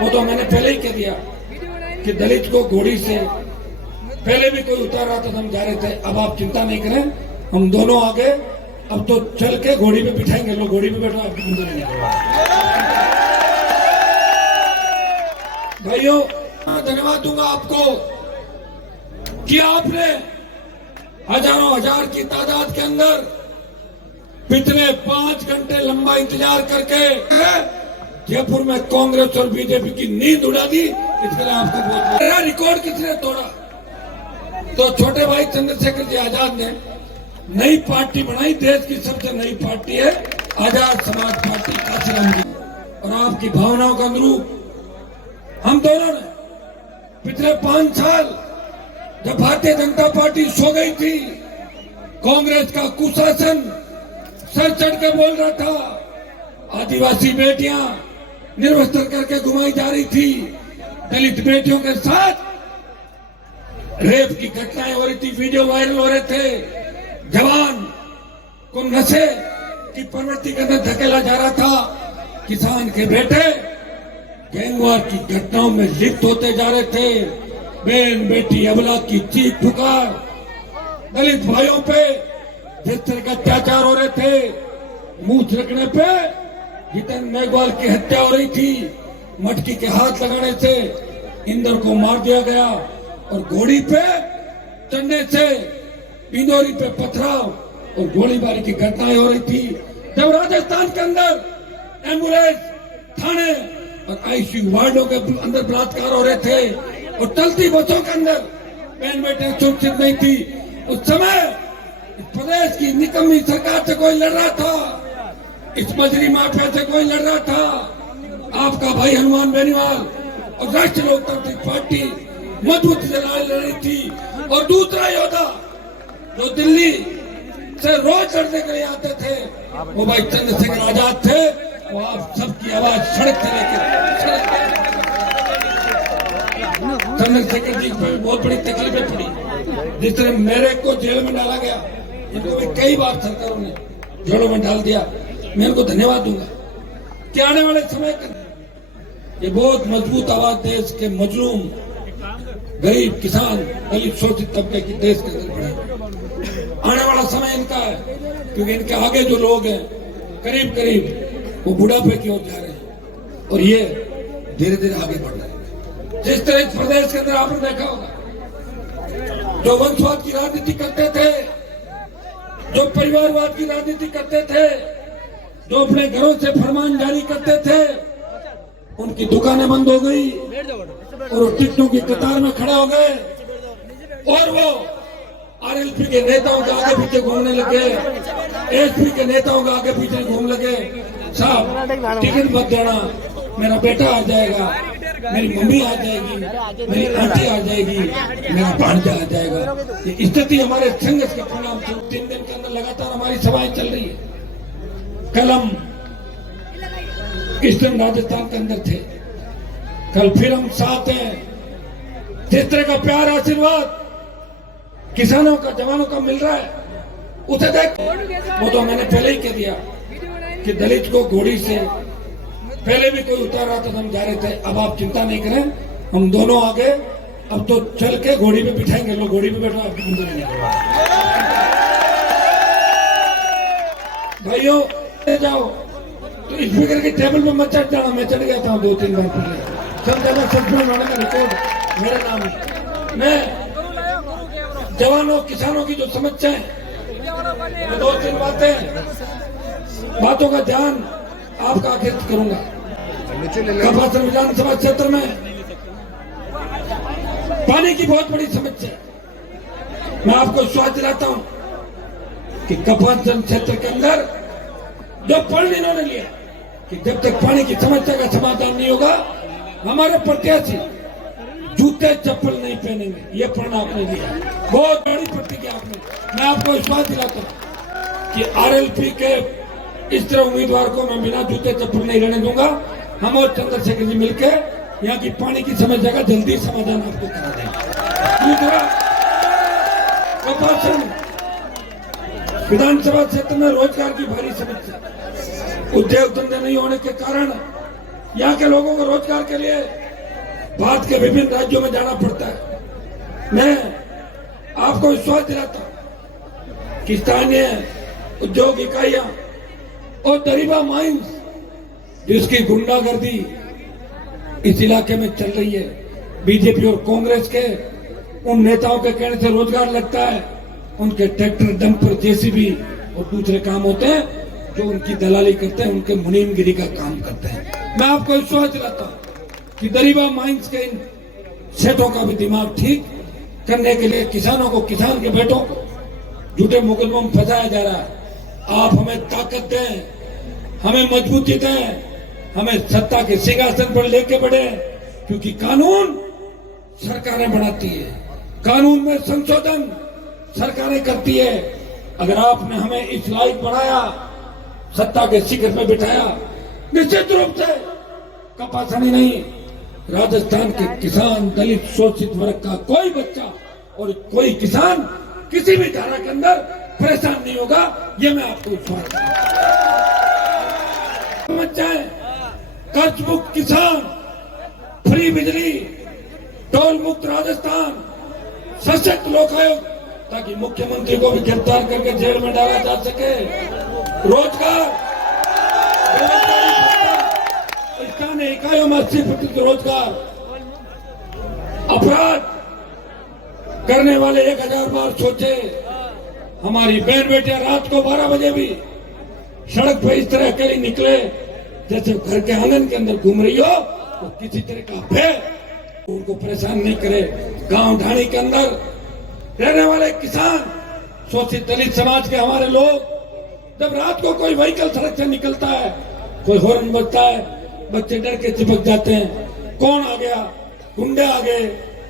वो तो मैंने पहले ही कह दिया कि दलित को घोड़ी से पहले भी कोई उतार रहा था, हम जा रहे थे। अब आप चिंता नहीं करें, हम दोनों आगे अब तो चल के घोड़ी पे बिठाएंगे। लोग घोड़ी पे बैठो, आपकी चिंता नहीं करें। भाइयों, धन्यवाद दूंगा आपको कि आपने हजारों हजार की तादाद के अंदर पिछले 5 घंटे लंबा इंतजार करके जयपुर में कांग्रेस और बीजेपी की नींद उड़ा दी। इसके लिए आपको बहुत मेरा रिकॉर्ड किसने तोड़ा? तो छोटे भाई चंद्रशेखर जी आजाद ने नई पार्टी बनाई। देश की सबसे नई पार्टी है आजाद समाज पार्टी काशीराम जी, और आपकी भावनाओं का अनुरूप हम दोनों ने पिछले 5 साल जब भारतीय जनता पार्टी सो गई थी, कांग्रेस का कुशासन सर चढ़ के बोल रहा था, आदिवासी बेटियां निर्वस्त्र करके घुमाई जा रही थी, दलित बेटियों के साथ रेप की घटनाएं हो रही थी, वीडियो वायरल हो रहे थे, जवान को नशे की प्रवृत्ति के अंदर धकेला जा रहा था, किसान के बेटे गैंगवार की घटनाओं में लिप्त होते जा रहे थे, बहन बेटी अबला की चीख पुकार, दलित भाइयों पे जिस तरह का अत्याचार हो रहे थे, मुंह छिड़कने पे जितेंद्र मेघवाल की हत्या हो रही थी, मटकी के हाथ लगाने से इंदर को मार दिया गया, और घोड़ी पे चढ़ने से इंदौरी पे पथराव और गोलीबारी की घटनाएं हो रही थी। जब राजस्थान के अंदर एम्बुलेंस, थाने और आईसीयू वार्डों के अंदर बलात्कार हो रहे थे, और चलती बसों के अंदर बहन बेटे सुरक्षित नहीं थी, उस समय इस प्रदेश की निकम्मी सरकार से कोई लड़ रहा था, इस मजरी माफिया से कोई लड़ रहा था, आपका भाई हनुमान बेनीवाल और राष्ट्रीय लोकतांत्रिक पार्टी मजबूती से लड़ रही थी। और दूसरा योद्धा जो दिल्ली से रोज लड़ने के लिए आते थे, वो भाई चंद्रशेखर आजाद थे। वो आप सबकी आवाज सड़क से लेकर चंद्रशेखर जी को बहुत बड़ी तकलीफें पड़ी। जिस तरह मेरे को जेल में डाला गया, इनको भी कई बार सरकारों ने जेलों में डाल दिया, मैं इनको धन्यवाद दूंगा कि आने वाले समय के ये बहुत मजबूत आवाज देश के मजलूम, गरीब, किसान, दलित, शोषित तबके की देश के अंदर बढ़े। आने वाला समय इनका है, क्योंकि इनके आगे जो लोग हैं करीब करीब वो बुढ़ापे की ओर जा रहे हैं, और ये धीरे धीरे आगे बढ़ रहे हैं। जिस तरह इस प्रदेश के अंदर आपने देखा होगा, जो वंशवाद की राजनीति करते थे, जो परिवारवाद की राजनीति करते थे, जो अपने घरों से फरमान जारी करते थे, उनकी दुकानें बंद हो गई और वो टिकटों की कतार में खड़े हो गए, और वो आरएलपी के नेताओं के आगे पीछे घूमने लगे, एसपी के नेताओं के आगे पीछे घूम लगे। साहब, टिकट मत देना, मेरा बेटा आ जाएगा, मेरी मम्मी आ जाएगी, मेरी आंटी आ जाएगी, मेरा भांजा आ जाएगा। ये स्थिति हमारे संघर्ष के परिणाम से 3 दिन के अंदर लगातार हमारी सभाएं चल रही है। कल हम ईस्टर्न राजस्थान के अंदर थे, कल फिर हम साथ हैं। जिस तरह का प्यार, आशीर्वाद किसानों का, जवानों का मिल रहा है, उसे देख। वो तो मैंने पहले ही कह दिया कि दलित को घोड़ी से पहले भी कोई उतार रहा था, हम जा रहे थे। अब आप चिंता नहीं करें, हम दोनों आगे अब तो चल के घोड़ी पे बिठाएंगे। लोग घोड़ी पे बैठो, आपकी चिंता नहीं करें। भाइयों, जाओ तो स्पीकर की टेबल पे मत चढ़ जाना। मैं चढ़ गया था 2-3 बार पहले। वाले का रिकॉर्ड मेरे नाम है। मैं जवानों, किसानों की जो समस्या है, 2-3 बातों का ध्यान आपका आकृत करूंगा। कपासन विधानसभा क्षेत्र में पानी की बहुत बड़ी समस्या है। मैं आपको विश्वास दिलाता हूं कि कपासन क्षेत्र के अंदर जो प्रण इन्होंने लिया कि जब तक पानी की समस्या का समाधान नहीं होगा, हमारे प्रत्याशी जूते चप्पल नहीं पहनेंगे। ये प्रण आपने लिया, बहुत बड़ी प्रतिज्ञा आपने। मैं आपको विश्वास दिलाता हूं कि आरएलपी के इस तरह उम्मीदवार को मैं बिना जूते चप्पल नहीं रहने दूंगा। हम और चंद्रशेखर जी मिलकर यहाँ की पानी की समस्या का जल्दी समाधान आपको करा देंगे। दूसरा, कपासन विधानसभा क्षेत्र में रोजगार की भारी समस्या, उद्योग धंधे नहीं होने के कारण यहाँ के लोगों को रोजगार के लिए भारत के विभिन्न राज्यों में जाना पड़ता है। मैं आपको विश्वास दिलाता हूं कि स्थानीय उद्योग इकाइयां और दरिबा माइंस जिसकी गुंडागर्दी इस इलाके में चल रही है, बीजेपी और कांग्रेस के उन नेताओं के कहने से रोजगार लगता है, उनके ट्रैक्टर, डंपर, जेसीबी और दूसरे काम होते हैं जो उनकी दलाली करते हैं, उनके मुनीमगिरी का काम करते हैं। मैं आपको विश्वास दिलाता हूं कि दरिबा माइंस के इन सेठों का भी दिमाग ठीक करने के लिए किसानों को, किसान के बेटों को झूठे मुकदमों में फंसाया जा रहा है। आप हमें ताकत दें, हमें मजबूती दें, हमें सत्ता के सिंहासन पर लेके बढ़े, क्योंकि कानून सरकारें बनाती है, कानून में संशोधन सरकारें करती है। अगर आपने हमें इस लायक बनाया, सत्ता के शिखर में बिठाया, निश्चित रूप से कपासनी नहीं, राजस्थान के किसान, दलित, शोषित वर्ग का कोई बच्चा और कोई किसान किसी भी धारा के अंदर परेशान नहीं होगा, ये मैं आपको विश्वास चाहे कर्ज मुक्त किसान, फ्री बिजली, टोल मुक्त राजस्थान, सशक्त लोकायुक्त, ताकि मुख्यमंत्री को भी गिरफ्तार करके जेल में डाला जा सके, रोजगार, स्थानीय इकाइयों में 80% रोजगार, अपराध करने वाले 1000 बार सोचे। हमारी बहन बेटियां रात को 12 बजे भी सड़क पर इस तरह अकेली निकले जैसे घर के आंगन के अंदर घूम रही हो, तो किसी तरह का भय उनको परेशान नहीं करे। गांव ढाणी के अंदर रहने वाले किसान, शोषित दलित समाज के हमारे लोग, जब रात को कोई व्हीकल सड़क से निकलता है, कोई हॉर्न बजता है, बच्चे डर के चिपक जाते हैं। कौन आ गया? गुंडे आ गए,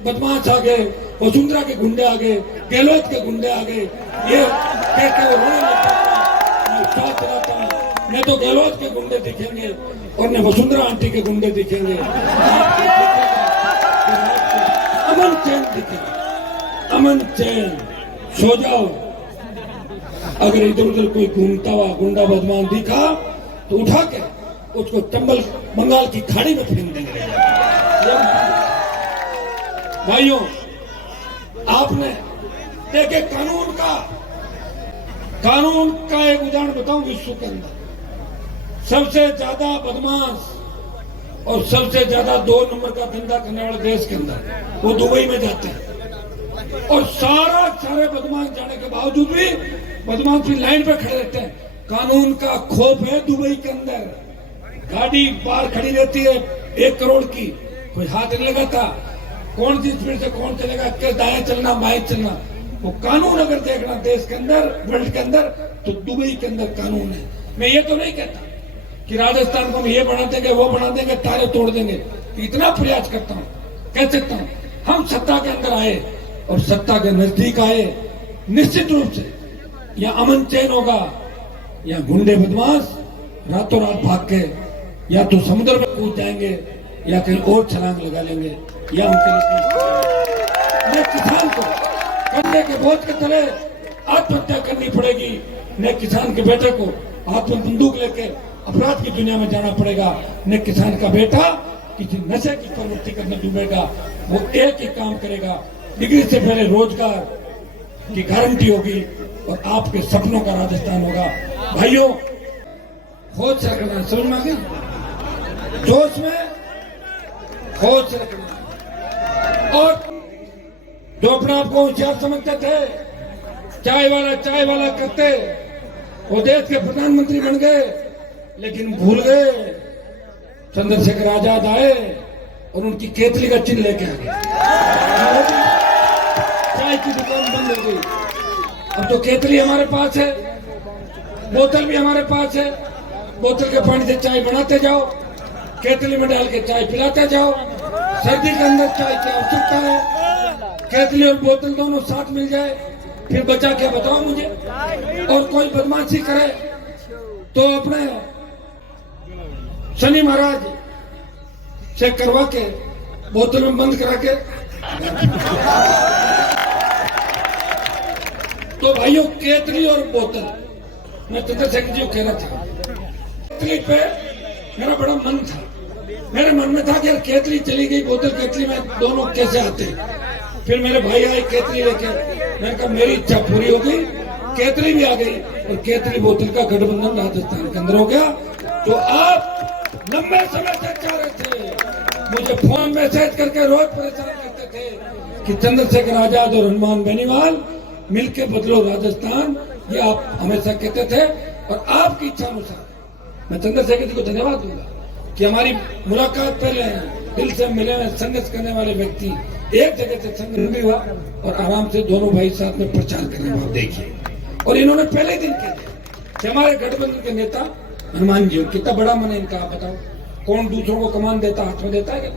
बदमाश आ गए, वसुंधरा के गुंडे आ गए, गहलोत के गुंडे आ गए, ये कहते हुए रोने लगता है। न तो गहलोत के गुंडे दिखेंगे और न वसुंधरा आंटी के गुंडे दिखेंगे, अमन चैन दिखेगा, अमन चैन। सो जाओ। अगर इधर उधर कोई घूमता हुआ गुंडा बदमाश दिखा तो उठा के उसको चंबल बंगाल की खाड़ी में फेंक देंगे। भाइयों, आपने देखे कानून का एक उदाहरण बताऊं। विश्व के अंदर सबसे ज्यादा बदमाश और सबसे ज्यादा 2 नंबर का धंधा करने वाले देश के अंदर वो दुबई में जाते हैं, और सारे बदमाश जाने के बावजूद भी बदमाश भी लाइन पे खड़े रहते हैं। कानून का खौफ है दुबई के अंदर। गाड़ी बाहर खड़ी रहती है 1 करोड़ की, कोई हाथ नहीं लगाता। कौन सी स्पीड से कौन चलेगा, किस दाएं चलना, बाएं चलना, वो कानून अगर देखना देश के अंदर, वर्ल्ड के अंदर, तो दुबई के अंदर कानून है। मैं ये तो नहीं कहता कि राजस्थान को हम ये बना देंगे, वो बना देंगे, तारे तोड़ देंगे। इतना प्रयास करता हूं, कह सकता हूं, हम सत्ता के अंदर आए और सत्ता के नजदीक आए, निश्चित रूप से या अमन चैन होगा या गुंडे बदमाश रातों रात भाग के या तो समुद्र में कूद जाएंगे या कहीं और छलांग लगा लेंगे, या उनके लिए किसान को कंधे के बोझ के तले आत्महत्या करनी पड़ेगी, न किसान के बेटे को हाथ में बंदूक लेके अपराध की दुनिया में जाना पड़ेगा, न किसान का बेटा किसी नशे की प्रवृत्ति करने डूबेगा। वो एक ही काम करेगा, डिग्री से पहले रोजगार की गारंटी होगी और आपके सपनों का राजस्थान होगा। भाइयों, होश रखना, समझ में आ गई? जोश में होश रखना। और जो अपने आप को होशियार समझते थे, चाय वाला करते, वो देश के प्रधानमंत्री बन गए, लेकिन भूल गए चंद्रशेखर आजाद आए और उनकी केतली का चिन्ह लेके आ गए। चाय की दुकान बंद हो गई। अब तो केतली हमारे पास है, बोतल भी हमारे पास है, बोतल के पानी से चाय बनाते जाओ, केतली में डाल के चाय पिलाते जाओ। सर्दी के अंदर चाय की आवश्यकता है, केतली और बोतल दोनों साथ मिल जाए, फिर बचा क्या बताओ मुझे। और कोई बदमाशी करे तो अपने शनि महाराज से करवा के बोतल में बंद करा के। तो भाइयों, केतली और बोतल, मैं चंद्रशेखर जी को कहना चाहता हूं, केतली पे मेरा बड़ा मन था मेरे मन में था कि यार केतली चली गई, बोतल केतली में दोनों कैसे आते। फिर मेरे भाई आए केतली लेके, मैंने कहा मेरी इच्छा पूरी हो गई, केतली भी आ गई और केतली बोतल का गठबंधन राजस्थान के अंदर हो गया। तो आप लंबे समय से चाह रहे थे, मुझे फोन मैसेज करके रोज परेशान करते थे कि चंद्रशेखर आजाद और हनुमान बेनीवाल मिलके बदलो राजस्थान, ये आप हमेशा कहते थे। और आपकी इच्छा अनुसार मैं चंद्रशेखर जी को धन्यवाद दूंगा कि हमारी मुलाकात पहले दिल से मिले हुए संघर्ष करने वाले व्यक्ति एक जगह से संघर्ष भी हुआ और आराम से दोनों भाई साथ में प्रचार करने वाले देखिए। और इन्होंने पहले दिन कह दिया कि हमारे गठबंधन के नेता हनुमान जी, कितना बड़ा मन है इनका, आप बताओ। कौन दूसरों को कमान देता, हाथ में देता है क्या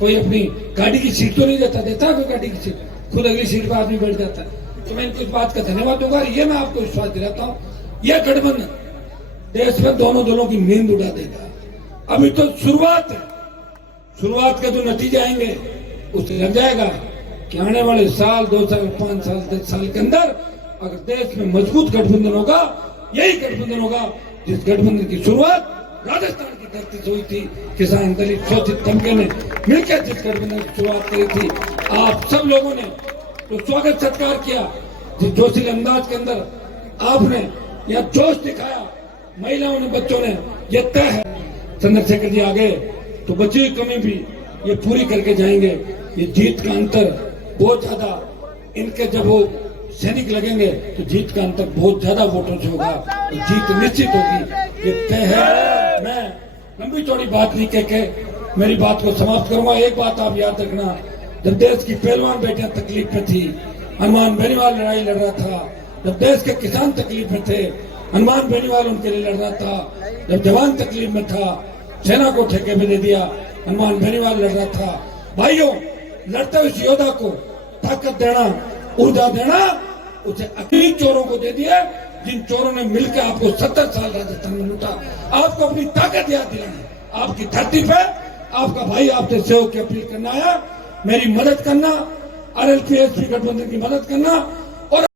कोई अपनी गाड़ी की सीट तो नहीं देता, देता है कोई गाड़ी की सीट, खुद अगली सीट पर आदमी बैठ जाता है। तो मैं इनको इस बात का धन्यवाद दूंगा। ये मैं आपको विश्वास दिलाता हूँ, यह गठबंधन देश में दोनों दलों की नींद उड़ा देगा। अभी तो शुरुआत है, शुरुआत के जो नतीजे आएंगे उससे लग जाएगा कि आने वाले साल, 2 साल, 5 साल, 10 साल के अंदर अगर देश में मजबूत गठबंधन होगा, यही गठबंधन होगा जिस गठबंधन की शुरुआत राजस्थान की धरती से हुई थी। किसान, दलित, शोषित तबके ने मिलकर जिस गठबंधन की शुरुआत करी थी, आप सब लोगों ने तो स्वागत सत्कार किया। जिस जोशीले अंदाज के अंदर आपने यह जोश दिखाया, महिलाओं ने, बच्चों ने, ये तय है चंद्रशेखर जी आगे तो बची हुई कमी भी ये पूरी करके जाएंगे। ये जीत का अंतर बहुत ज्यादा, इनके जब वो सैनिक लगेंगे तो जीत का अंतर बहुत ज्यादा वोटों से होगा, तो जीत निश्चित होगी, ये तय है। मैं लंबी चौड़ी बात नहीं कह के मेरी बात को समाप्त करूंगा। एक बात आप याद रखना, जब देश की पहलवान बेटियां तकलीफ में थी, हनुमान बेनीवाल लड़ाई लड़ रहा था। जब देश के किसान तकलीफ में थे, हनुमान बेनीवाल उनके लिए लड़ रहा था। जब जवान तकलीफ में था, सेना को ठेके में दे दिया, हनुमान बेनीवाल लड़ रहा था। भाइयों, लड़ते हुए योद्धा को ताकत देना, ऊर्जा देना, उसे अकेले चोरों को दे दिया जिन चोरों ने मिलकर आपको 70 साल राजस्थान में लूटा। आपको अपनी ताकत याद दिलानी, आपकी धरती पे आपका भाई आपसे सहयोग की अपील करना आया, मेरी मदद करना, RLP-SP गठबंधन की मदद करना।